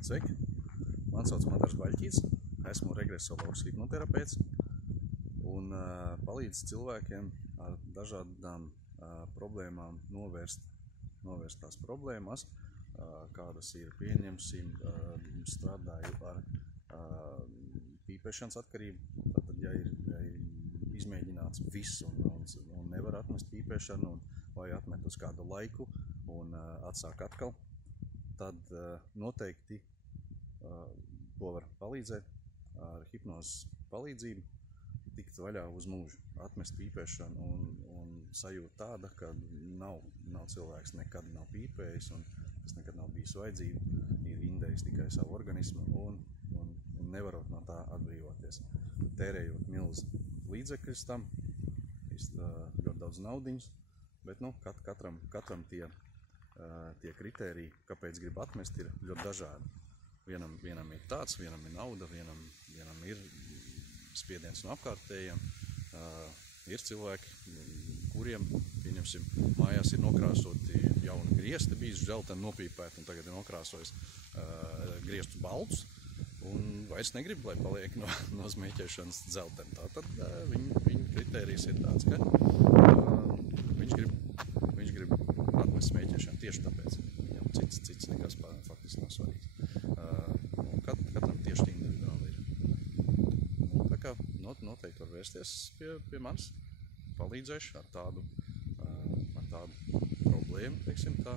Sveiki! Mani sauc Madars Baļķīts, esmu regresologs hipnoterapeits un palīdzu cilvēkiem ar dažādām problēmām novērst tās problēmas, kādas ir, pieņemsim, strādāju ar pīpēšanas atkarību. Tātad, ja ir izmēģināts viss un nevar atmest pīpēšanu, vai atmet uz kādu laiku un atsāk atkal, tad noteikti to var palīdzēt ar hipnozes palīdzību, tikt vaļā uz mūžu, atmest pīpēšanu un sajūta tāda, ka nav cilvēks nekad nav pīpējis un tas nekad nav bijis vajadzība, ir indējis tikai savu organismu un nevarot no tā atbrīvoties. Tērējot milz līdzekļus tam, ļoti daudz naudiņas, bet katram tie kritēriji, kāpēc grib atmest, ir ļoti dažādi. Vienam ir tāds, vienam ir nauda, vienam ir spiediens no apkārtējiem. Ir cilvēki, kuriem, pieņemsim, mājās ir nokrāsoti jauni griesti, bijis želteni nopīpēti un tagad ir nokrāsojis griestus baltus un vairs negrib, lai paliek no smēķēšanas dzelteni. Tātad viņa kritērijs ir tāds, ka viņš grib atmest smēķēšanu tieši tāpēc. Viņam cits nekas faktiski nav svarīgs. Katram tieši individuāli ir. Tā kā noteikti var vērsties pie manis, palīdzēšu ar tādu problēmu, teiksim tā.